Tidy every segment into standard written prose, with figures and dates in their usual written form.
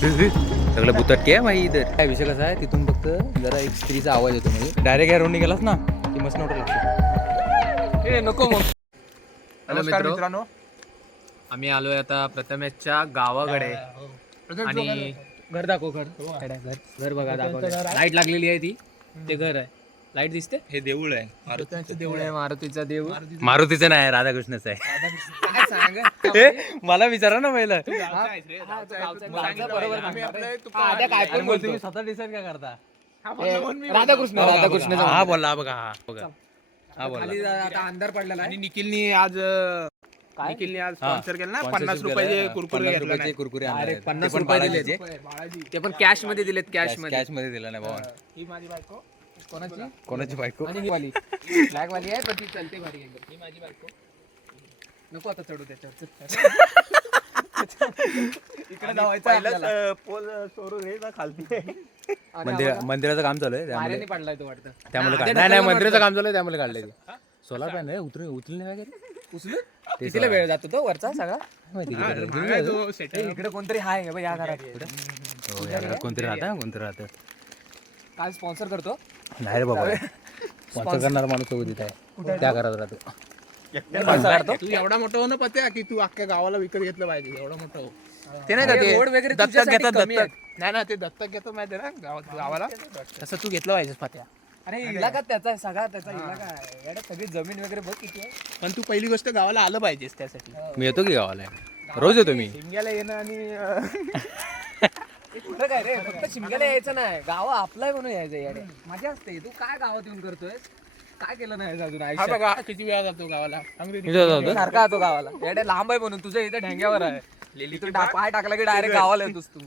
सगळं बुतटके आहे भाई इधर. काय विषय कसा आहे, तिथून फक्त जरा एक स्त्रीचा आवाज येतो म्हणजे डायरेक्ट या रोडने गेलास ना की मस्त नोट लागतो. नको मग. नमस्कार मित्रांनो, आम्ही आलोय आता प्रथमेशच्या गावाकडे आणि घर दाखव. घर बघा दाखव. लाईट लागलेली आहे ती, ते घर आहे. लाईट दिसते, हे देऊळ आहे. मारुतीचं देऊळ आहे. मारुतीचा देऊळ. मारुतीचं नाही, राधाकृष्णाचं आहे. काय सांग हे मला विचारा ना पहिलं. तुम्ही स्वतः डिसाईड काय करता? राधाकृष्ण. हा बोला, हा बघा, हा बघा, हा बोला. आता अंधार पडलेला आणि निखिलनी आज स्पॉन्सर केलं ना 50 रुपयाचे कुरकुरे घेतला नाही. कुरकुरे अरे, 50 पण रुपये बाळाचे. दिले. ते पण कॅश मध्ये दिलेत. कॅश मध्ये दिला नाही भावा. ही माझी बायको. कोणाची बायको? आणि ही वाली ब्लॅक वाली आहे, पण ती चलते भारी एकदम. ही माझी बायको. नको आता चढू त्याच्यावर. इकडे जावायचं आपल्याला. पोल सोडून हे ना खालती. मंदिराचं काम चालू आहे त्यामुळे पाण्याने पडलाय तो वाटतं. त्यामुळे नाही मंदिराचं काम चालू आहे त्यामुळे काढले. सोलार पॅन आहे, उचलले वगैरे. कितीला वेळ जातो तो वरचा सगळा? सेटल इकडे कोणतरी हाय का बा या घरात? हो, या घरात कोणतरी राहतं. काय स्पॉन्सर करतो? नाही रे बाबा, स्पॉन्सर करणारा माणूस सोबत इथे आहे, त्या घरात राहतो. तू एवढा मोठा हो ना पत्या की तू अख्ख्या गावाला विकत घेतलं पाहिजे. एवढा मोठा हो. ते नाही अरे, का रोड वगैरे ते दत्तक तुझ्यासाठी घेतात. कमी आहेत. नाही ना, ते दत्तक घेतो माहिती आहे ना गावाला. तसं तू घेतलं पाहिजे पत्या. अरे इलाका त्याचा आहे, सगळा त्याचा इलाका आहे. याडा सगळी जमीन वगैरे बघ किती आहे. पण तू पहिली गोष्ट गावाला आलं पाहिजेस त्यासाठी. मी येतो की गावाला, रोज येतो मी. शिमग्याला येणं आणि कुठं काय रे, फक्त शिमग्याला यायचं नाही, गाव आपलाय म्हणून यायचं. याडे मजा असते. तू काय गावात येऊन करतोय? काय केलं नाही अजून हा आयुष्यात? बघा किती वेळा जातो गावाला. सारखा तो गावाला. याडे लांब आहे म्हणून तुझ्या इथे ढेंग्यावर आहे. इथून पाय टाकला की डायरेक्ट गावाला येतोस तू.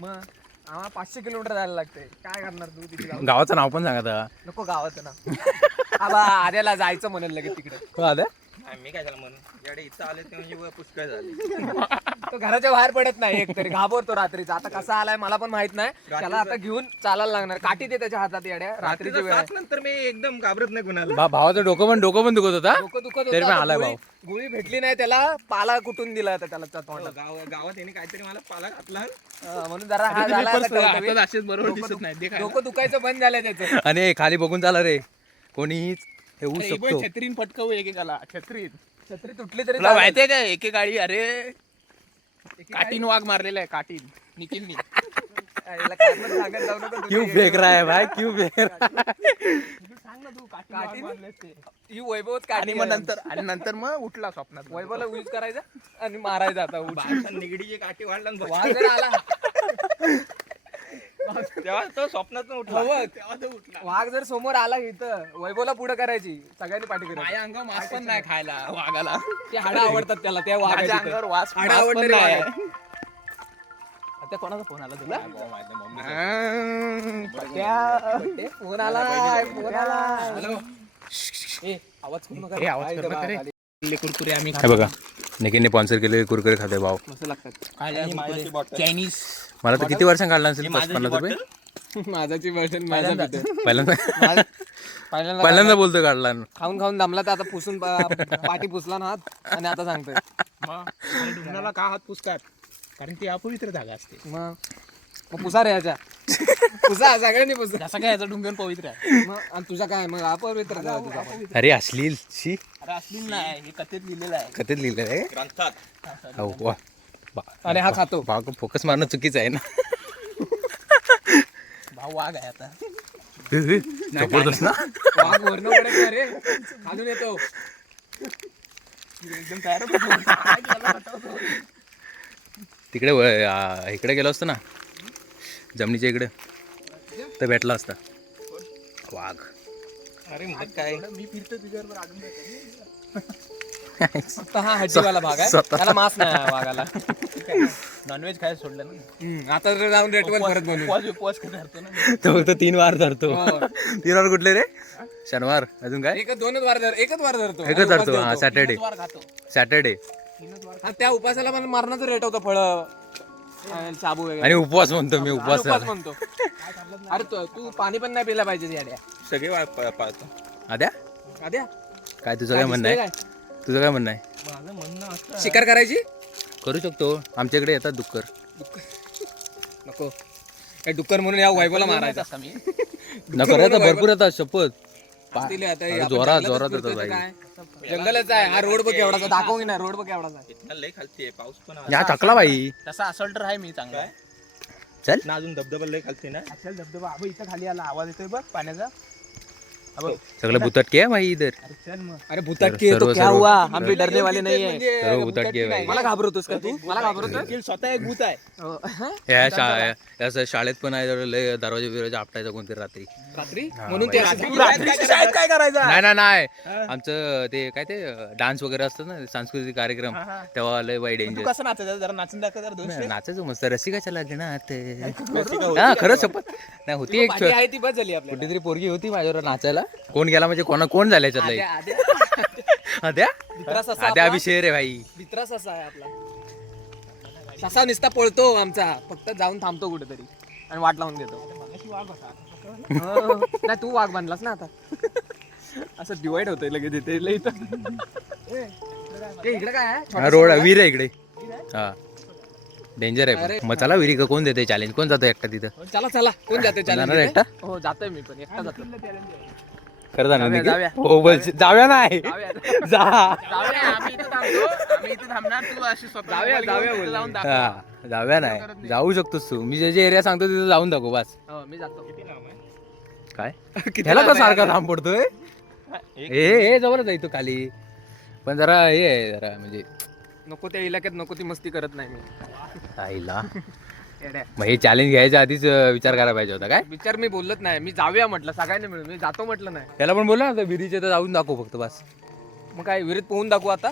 मग आम्हाला 500 किलोमीटर जायला लागते. काय करणार तू तिथे जाऊन? गावाचं नाव पण सांगा. नको गावाचं ना. आबा आद्याला जायचं म्हणेल लगेच तिकडे. आद्या मी काय झालं म्हणून एवढे इथं आले ते म्हणजे पुष्कळ झाले. तो घराच्या बाहेर पडत नाही, एक तरी घाबरतो रात्रीचा. आता कसा आलाय मला पण माहित नाही. त्याला आता घेऊन चालायला लागणार. काठी दे त्याच्या हातात. येड्या रात्रीची वेळ आहे. नंतर मी एकदम घाबरत नाही कुणाला. भावाचं डोकं पण दुखत होता. डोकं दुखत तरी पण होतं. आलाय भाऊ. गोळी भेटली नाही त्याला, पाला कुठून दिला होता त्याला तोंडात. गावात याने काहीतरी मला पाला घातला. म्हणून जरा हा झाला आता टवटवीत. आता असेच बरोबर दिसत नाही. डोकं दुखायचं बंद झालंय त्याचं. आणि खाली बघून चाला रे, कोणीही येऊ शकतो. छत्रीन पटकवू एकेकाला. छत्रीन छत्री तुटली तरी तुला माहितीये का एके गाडी अरे काटीन वाघ मारलेला आहे. काटीन निखिलनी. याला काय पण सांगत जाऊ नको. क्यों फेक रहा है भाई, क्यों फेक रहा है? सांग ना तू काटीन? काटीन. ही वैभवच आणि काठी मग नंतर मग उठला स्वप्नात. वैभवला यूज करायचा आणि मारायचा. आता उठ. निगडीची काठी वाढला वाघ जर आला, तेव्हा तो स्वप्नात उठला. तेव्हा तो उठला. वाघ जर समोर आला इथं, वैभवला पुढे करायची. सगळ्यांनी पाठी करायची. माझ्या अंगावर मांस पण नाही खायला वाघाला. ते हाडं आवडतात त्याला. त्या माझ्या वाघाच्या अंगावर वास हाडं मांस पण आवडणारे नाही. वाघ. आता कोणाचा फोन आला तुला? फोन आला, फोन आला. ए, आवाज करू नका. हे आवाज काय करू इथं नका रे. खाली. कुरकुरे आम्ही हे बघा, निखिलने स्पॉन्सर केलेले कुरकुरे खाते भाव. मस्त लागतात. चायनीज. मला तर किती वर्षांनी काढला असेल 50 रुपये. माझाची बटन माझा पहिल्यांदा पहिल्यांदा पहिल्यांदा बोलतो काढला. खाऊन दमला तर आता पुसून पाठी पुसला ना हात, आणि आता सांगतोय. ढुंगणाला का हात पुसतात? कारण ती अपवित्र जागा असते. मग पुसा रे याच्या. पुसा सगळ्यांनी पुसा. जसा काय याचा ढुंगण पवित्र आहे. मग आणि तुझा काय मग अपवित्र जा तुझा. अरे अश्लील शी अरे असली नाही, हे कथेत लिहिलेलं आहे. कथेत लिहिलं आहे. ग्रंथात. हो वा. आणि हा खातो. भाव फोकस मारणं चुकीचं आहे ना. भाऊ वाघ आहे आता. जबरदस्त ना. वाघ वरनं पडत नाही रे, खालून येतो. एकदम तयार होतो. तिकडे इकडे गेलो असतो ना, जमिनीच्या इकडे, तर भेटला असता वाघ. अरे मग काय मी फिरतो तुझ्यावर अजून. फक्त हा हड्डीवाला भाग आहे, त्याला मांस नाही आहे वाघाला. नॉनव्हेज खायला सोडलं ना. आता जर जाऊन रेटवर परत बनवू. उपवास करतो ना. तो फक्त 3 वार धरतो. 3 वार कुठले रे? शनिवार, अजून काय? एकच वार धरतो. एकच धरतो. हा, सॅटर्डे. सॅटर्डे. त्या उपासाला मला मरणाचं रेट होतं. फळ, शाबू वगैरे. आणि उपवास म्हणतो मी. उपवास म्हणतो. अरे तू पाणी पण नाही पिला पाहिजे याड्या. सगळे पाळतो. आद्या आद्या काय तुझं काय म्हणणं आहे? तुझं काय म्हणणं आहे? माझं म्हणणं असं शिकार करायची करू शकतो. आमच्याकडे येतात डुक्कर. नको काय डुक्कर म्हणून या वैभवला मारायचा मी नको रे, आता भरपूर येतात शपथ. असतील आता हे अरे आपण जोरात जंगलातच जोरात फिरतोय येतात तर बाई. काय? जंगलच आहे हा रोड बघ एवढाचा दाखव की नाही रोड बघ एवढाचा आहे. लय खालती आहे पाऊस पण या थकला बाई. तसा असेल तर आहे मी चांगला चल ना अजून धबधबा लय खालती ना असेल धबधबा अबे इथं खाली आला आवाज येतोय बघ पाण्याचा सगळं भुतटके आहे भाई इधर. अरे चल मग अरे भूताट के तो क्या हुआ हम भी डरने वाले नहीं है. सर्व भुतटके आहे भाई. मला घाबरतोस का तू मला घाबरतोय स्वतः एक भूत आहे या शाळेत पण आहे जरा लय दरवाजे बिरवाजे आपटायचा कोणतरी रात्री. रात्री हा, म्हणून ते माहिती. तू रात्रीच्या शाळेत काय करायचा नाही आमचं ते काय ते डान्स वगैरे असतं ना सांस्कृतिक कार्यक्रम तेव्हा लय बाई तू डेंजर कसं नाचायचं जरा नाचून दाखव जरा दोन नाचायचं मस्त रसिकाच्या लागले ना आता. हा खरंच शपथ नाही होती एक पाठी आहे ती बस झाली आपल्याला कुठेतरी पोरगी होती माझ्यावर नाचायला. कोण गेला म्हणजे कोण झाल्या याच्यातला अद्या मित्रा ससा अद्या अभिषेक रे भाई. मित्रा ससा आहे आपला ससा नुसता पळतो आमचा फक्त जाऊन थांबतो कुठेतरी आणि वाट लावून देतो. नाही तू वाघ बांधलास ना आता असं डिवाइड होतंय लगेच इथे लय इथं. ए, इकडे काय आहे हा रोड आहे, विहीर आहे इकडे. हा डेंजर आहे पण. मग चला विहिरी का कोण देते चॅलेंज कोण जातो एकटा तिथं. चला कोण जाते जाणार एकटा हो जातोय मी पण एकटा जातो. खरं जाणार जाऊया. हो बोल जाऊया नाही जा आम्ही इथं थांबतो आम्ही इथे थांबणार तू अशी स्वतः जाऊया इथं जाऊन दाखव हा जाऊया नाही जाऊ शकतोस तू. मी जे जे एरिया सांगतो तिथे जाऊन दाखव बस. हो मी जातो. काय त्याला का सारखा लांब पडतोय. हे जवळच आहे तो खाली पण जरा हे आहे जरा म्हणजे नको त्या इलाक्यात नको ती मस्ती करत नाही मी. आईला येड्या. मग हे चॅलेंज घ्यायच्या आधीच विचार करायला पाहिजे होता काय. विचार मी बोलत नाही मी जाऊया म्हटलं सगळ्यांनी मिळून मी जातो म्हटलं नाही. त्याला पण बोलला ना विहिरीचे तर जाऊन दाखव फक्त बस. मग काय विहिरीत पोहून दाखवू आता.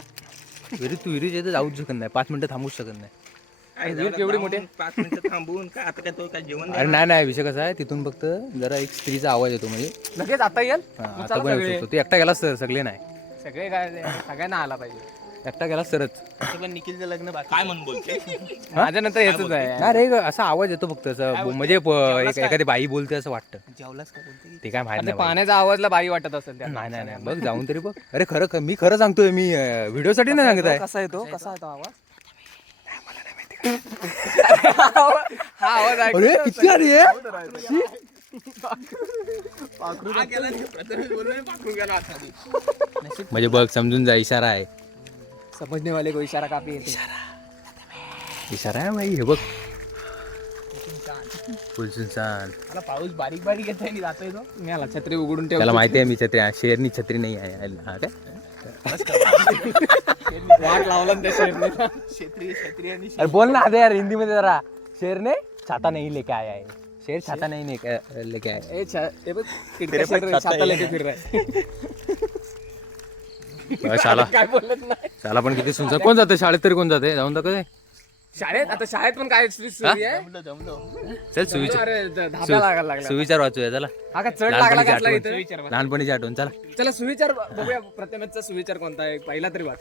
विहिरीत तू विहिरीचे तर जाऊच शकत नाही 5 मिनिटं थांबूच शकत नाही. विहीर केवढी मोठी 5 मिनिटं थांबून काय आता काय तो काय जेवण अरे नाही विषय कसा आहे तिथून फक्त जरा एक स्त्रीचा आवाज येतो म्हणजे लगेच आता येईल हा, मग आता चला पण येऊ सगळे. शकतो. तू एकटा गेलास तर सगळे नाही सगळे काय ते, सगळ्यांना आला पाहिजे. एकटा गेलास तरच. पण निखिलचं लग्न बाकी काय म्हणून बोलते माझ्या नंतर येतच आहे. नाही रे असा आवाज येतो फक्त असं म्हणजे एखादी बाई बोलते असं वाटतं. जेवलास का बोलते ते काय माहित ते नाही बाई. पाण्याचा आवाजला बाई वाटत असेल त्या. नाही बघ जाऊन तरी बघ. अरे खरं मी खरं सांगतोय मी व्हिडिओ साठी नाही सांगत आहे. कसा येतो आवाज हा आवाज ऐक. अरे किती आली आहे? म्हणजे बघ समजून जा इशारा आहे. समजने वाले को इशारा काफी येते. इशारा आहे बाई हे बघ फुल सुनसान. मला पाऊस बारीक बारीक येत आहे जातोय तो मी आला छत्री उघडून ठेव. त्याला माहिती आहे मी छत्री शेरनी छत्री नाही आहे. हा काय वाट लावला ना त्या शेरने. क्षेत्रीय आणि अरे बोल ना अरे यार हिंदी मध्ये जरा. शेर ने छाता नहीं लेके आया है. शेर छाता नहीं लेके आया है. ए बघ किडका शेर छाता लेके फिर रहा है. शाला काय बोलत नाही. शाला पण किती सुनसान. कोण जाते शाळेत तरी कोण जाते जाऊन दाखव. शाळेत आता शाळेत पण काय सुरू आहे. चल सुविचार अरे धाब्या लागायला लागला. सुविचार वाचूया चला. हा का चढ लागला लहानपणीची कसला आठवण इथं. लहानपणीची आठवण चला. चला सुविचार बघूया प्रथमेशचा सुविचार कोणता आहे पहिला तरी वाट.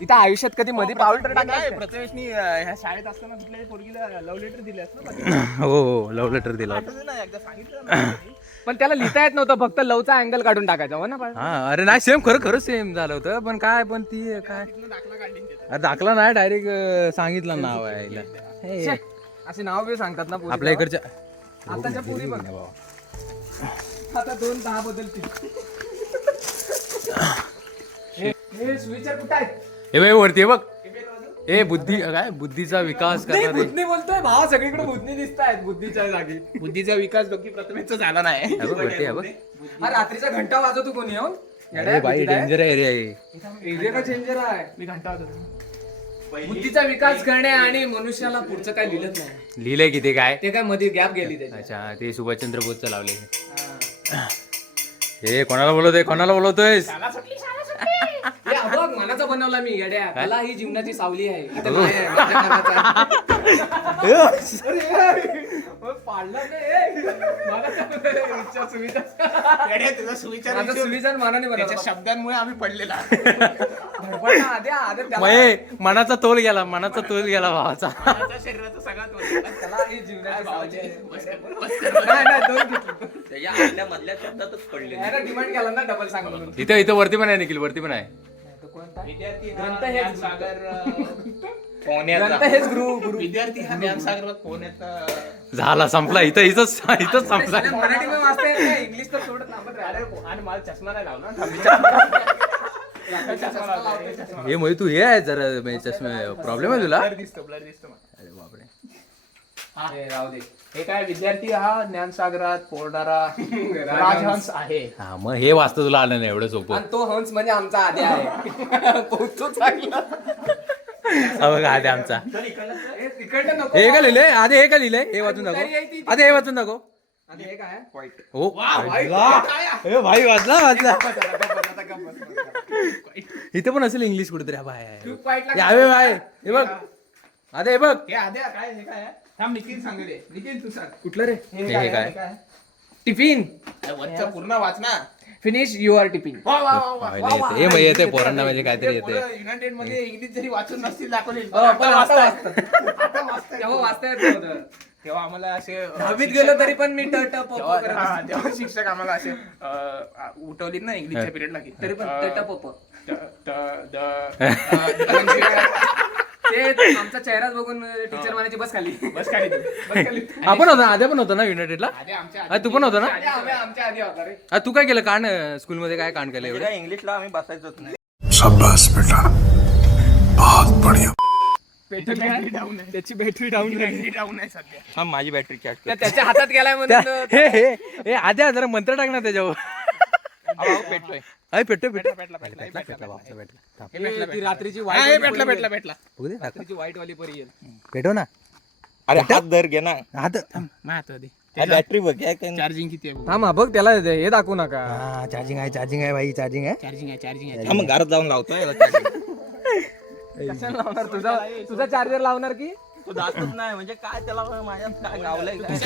इथं आयुष्यात कधी मध्ये पाऊल तर टाकलं प्रथमेशनी ह्या शाळेत असताना कुठल्याही पोरगीला लव्ह लेटर दिले असतं हो लव्ह लेटर दिला होता. आठवतं ना एकदा सांगितलं ना. पण त्याला लिहिता येत नव्हतं फक्त लवचा अँगल काढून टाकायचा हो ना बाळ? हा अरे नाही सेम खरं सेम झालं होतं पण काय पण ती काय दाखला काढली त्याचा. अरे दाखला नाही डायरेक्ट सांगितलं नाव आहे हिला. हे, छे, असे नाव बी सांगतात ना पोरी. आपल्या इकडच्या आताच्या पोरी बघ नाही बाबा. आता 2-10 बदलतील. हे सुविचार कुठं आहेत? हे बाई वरती आहे बघ. ए बुद्धी काय बुद्धीचा विकास नाही, करणारे. बुद्धनी बोलतोय भाव सगळीकडे बुद्धनी दिसत आहेत बुद्धीच्या जागी. बुद्धीचा विकास दोघी प्रथमेशचा झाला नाही हे बघ वरती आहे बघ. हा रात्रीचा घंटा वाजवतो कोणी येऊन अरे बाई डेंजर एरिया आहे. एरिया का चेंजर आहे. मी घंटा होतो बुद्धीचा विकास करणे आणि मनुष्याला पुढचं काय लिहिलंच नाही. लिहिलंय किती काय. ते काय मध्ये गॅप गेली त्याची. अच्छा ते सुभाषचंद्र बोसचं लावले. हा. हे कोणाला बोलवतोय हे बघ मनाचा बनवला मी येड्या. कला ही जीवनाची सावली आहे. इथं नाही आहे, माझ्या मनाचा आहे. अरे, ओय, पाडलं का, ए? मनाचा विचार सुविचार. तुझा सुविचार माझा सुविचार मनाने त्याच्या बनवला. शब्दांमुळे आम्ही पडलेला धडपड ना, आधी त्याला- मये मनाचा तोल गेला भावाचा. माझ्या शरीराचा सगळ्यात वरचा. कला ही जीवनाची सावली आहे. नाही, दोन घेतली. त्याच्या आतल्या मधल्या शब्दातच पडले याला डिमांड केला ना डबल सांग म्हणून. इथं वरती पण आहे निखिल वरती पण आहे. ग्रंथ हेच सागर ग्रंथ हेच गुरु विद्यार्थी हा ज्ञानसागरात पोहण्याचा झाला संपला इथं इथंच संपला मराठी मध्ये वाचता येत नाही, इंग्लिश तर सोडत नामत राहिलं. आणि मला चष्मा नाही लावला हे म्हणजे तू हे आहे जरा चष्मा प्रॉब्लेम आहे तुला ब्लर दिसतो अरे बापरे राहू दे. हे काय विद्यार्थी हा ज्ञानसागरात पोहणारा राजहंस आहे. हा मग हे वाचता तुला आलं नाही एवढं सोपं आणि तो हंस म्हणजे आमचा आधी आहे. पोहोचतो चांगला. हा बघा आधी आमचा तिकडनं नको. हे का लिहिलंय आधी हे का लिहिलंय हे वाचून दाखव आधी हे वाचून दाखव आणि हे काय हो ए भाई वाचला वाचला इथे पण असेल इंग्लिश कुठेतरी हा भाई Tube fight ला यावे भाई हे बघ अरे हे बघ हे आद्या काय हे काय थांब निखिल सांगू दे. निखिल तू सांग कुठलं रे? हे काय? टिफिन वरचं पूर्ण वाच ना. Finish your tiffin. हे मग येते पोरांना म्हणजे काहीतरी येते युनायटेड मध्ये इंग्लिश जरी वाचून नसतील दाखवले पण आता वाचतात. आता वाचता तेव्हा वाचता येत नव्हतं. तेव्हा आम्हाला असे दहावीत गेलो तरी पण मी ट ट प प तेव्हा करत हा, तेव्हा शिक्षक आम्हाला असे उठवलीत ना इंग्लिशच्या पिरियडला की तरी पण ट ट प प. ते आमचा चेहराच बघून टीचर म्हणायची बस खाली. बस खाली तू, बस खाली. आपण होता आद्या पण होता ना युनायटेडला आधी आमच्या हा, तू पण होता ना आमच्या आधी होता रे. हा, तू काय केलं कांड स्कूलमध्ये काय कांड केलं एवढं इंग्लिशला आम्ही बसायचोच नाही. शाबाश बेटा बहुत बढ़िया बॅटरी डाऊन आहे. त्याची बॅटरी डाऊन आहे सध्या. हा माझी बॅटरी चॅट त्याच्या हातात गेलाय म्हणून हे हे हे आद्या जरा मंत्र टाक ना त्याच्यावर पेटलोय. अरे पेटतो पेटतो ती रात्रीची भेटला. बघू दे, दाखव. रात्रीची व्हाईट वाली परी येईल. पेटव ना अरे हात धर घे ना. हात बॅटरी बघ काय काय चार्जिंग किती आहे? थांब हा बघ त्याला हे दाखवू नका. हा चार्जिंग आहे भाई चार्जिंग आहे चार्जिंग आहे. हा, मग घरात जाऊन लावतोय. कशाला लावणार तुझा चार्जर लावणार की तो दाखवत नाही म्हणजे काय त्याला माझ्यात काय गावलंय काय?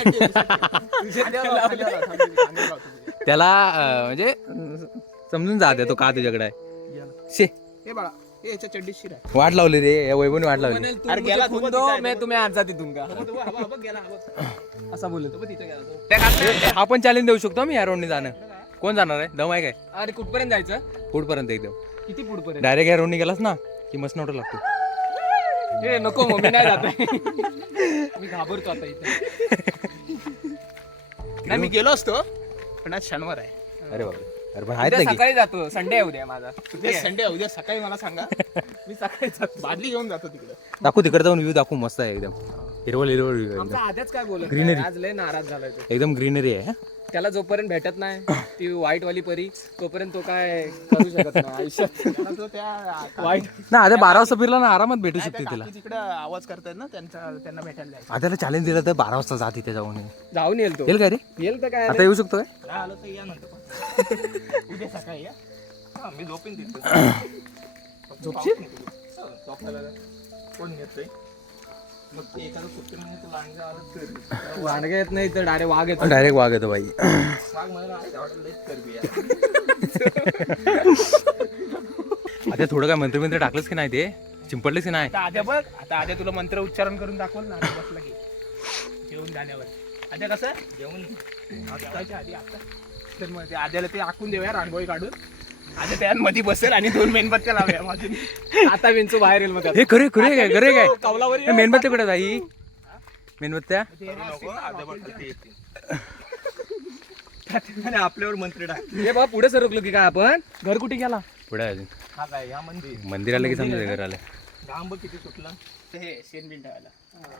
त्याला म्हणजे समजून जाते तो का तुझ्याकडे आहे शे हे बाळा हे याच्या चड्डीत शिरा. वाट लावली रे या वैभवने वाट लावली अरे गेला तो दो मैं तुम्हें आज तिथून का गेला असा बोलत. हा पण चॅलेंज देऊ शकतो मी या रोडने जाणं कोण जाणार आहे दम आहे काय अरे कुठपर्यंत जायचं? पुढपर्यंत एकदम किती पुढपर्यंत? डायरेक्ट या रोडने गेलास ना की मस्त नोट लागतो हे नको मग मी नाही जात. मी घाबरतो आता इथे. नाही मी गेलो असतो पण आज शनिवार आहे. अरे बाबा अरे पण आहेत उद्या ना की सकाळी जातो. संडे आहे उद्या माझा. उद्या संडे आहे. उद्या सकाळी मला सांगा. मी सकाळी जातो. बादली घेऊन जातो तिकडे. दाखवू तिकडे जाऊन व्ह्यू दाखवू मस्त आहे एकदम हिरवळ हिरवळ व्ह्यू आमचा एकदम आधीच काय बोलत Greenery. नाही. आज लय नाराज झालाय तो. एकदम ग्रीनरी आहे हा. त्याला जोपर्यंत भेटत नाही ती व्हाईट वाली परी तोपर्यंत तो काय करू शकत नाही आयुष्यात. त्याला तो त्या वाईट ना आता 12 वाजता फिरला ना आरामात भेटू शकते तिला तिकडे आवाज करतात ना त्यांना भेटायला जायचं. आता त्याला चॅलेंज दिलं तर 12 वाजता जा तिथे जाऊन ये. जाऊन येईल तो. येईल काय रे येईल तर काय आता येऊ शकतो काय नाही आलं तर या नंतर उद्या सकाळी या. हा, मी झोपेन तिथे. झोपशील? झोपायला कोण येतोय मग ते एखादं कुत्रे म्हणजे तुला अंग आलं तर वांडगा येत नाही तर डायरेक्ट वाघ येतो. डायरेक्ट वाग येतो बाई वाघ मला लईच करबी आता थोडं काय मंत्र मंत्र टाकलंच की नाही ते चिंपडलेच की नाही आता आद्या बघ आता आद्या तुला मंत्र उच्चारण करून दाखवल ना आधी बसला की जेवून जाण्यावर आद्या कसं जेवून जेवायच्या आधी आता तर मग ते आद्याला ते आखून देऊया रांगोळी काढून आद्या त्यात मध्ये बसेल आणि 2 मेणबत्त्या लावूया माझी आता विंचू बाहेर येईल मग. हे खरे खरे काय खरे काय कौलावर ये. हे मेणबत्त्या कुठे जाई मेणबत्त्या आपल्यावर मंत्री टाक. हे बघ पुढे सरकलो की काय आपण घर कुठे गेला? पुढे आहे अजून हा काय या मंदिर मंदिर आलं की समजा घर आलं घांब किती सुटला हे शेण बिन ठेवायला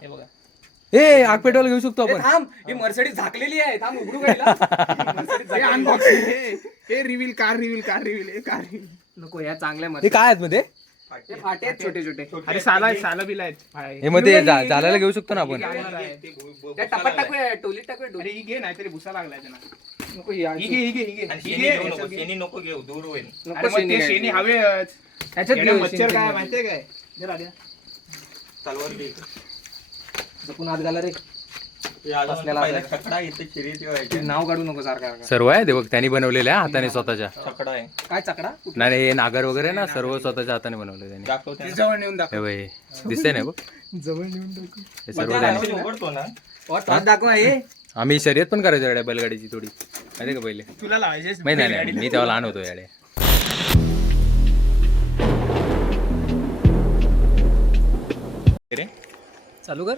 हे बघा ए आग पेटवायला घेऊ शकतो आपण थांब ही मर्सिडीज झाकलेली आहे. थांब उघडू गेला. हे अनबॉक्सिंग हे रिव्हील कार रिव्हील हे कार रिव्हील नको या चांगल्या हे मध्ये काय आहेत मध्ये फाटे आहेत छोटे छोटे. अरे साला बिला आहेत हे मध्ये जालायला घेऊ शकतो ना आपण त्या टपात टाकूया टोलीत टाकूया अरे ही घे नाहीतरी भुसा लागलाय त्यांना नको ही आणखी. शेणी नको घेऊ दूर होईल. नको शेणी ते शेणी घ्यायची. हवेच ह्याच्यात येणं घेऊ मच्छर शेणी. काय माहितीये काय जरा द्या तलवार घे. जपून हात घाला रे. हे आज बसलेला पहिला आहे. छकडा इथे शिरीत व्हायचे. नाव काढू नको सारखा सर्व आहे ते बघ त्यांनी बनवलेल्या हाताने स्वतःच्या छकडा आहे काय चकडा नाही हे नागर वगैरे ना सर्व स्वतःच्या हाताने बनवले त्यांनी दाखवते ना. जवळ नेऊन दाखव हे बाई दिसतंय ना बघ जवळ नेऊन दाखव. हे सर्व त्यांनी उघडतो ना हात दाखवा हे. आम्ही शर्यत पण करायचो याड्या बैलगाडीची थोडी माहिती का पहिले तुला लावायचे माहिती नाही मी तेव्हा लहान होतो याड्या रे चालू कर.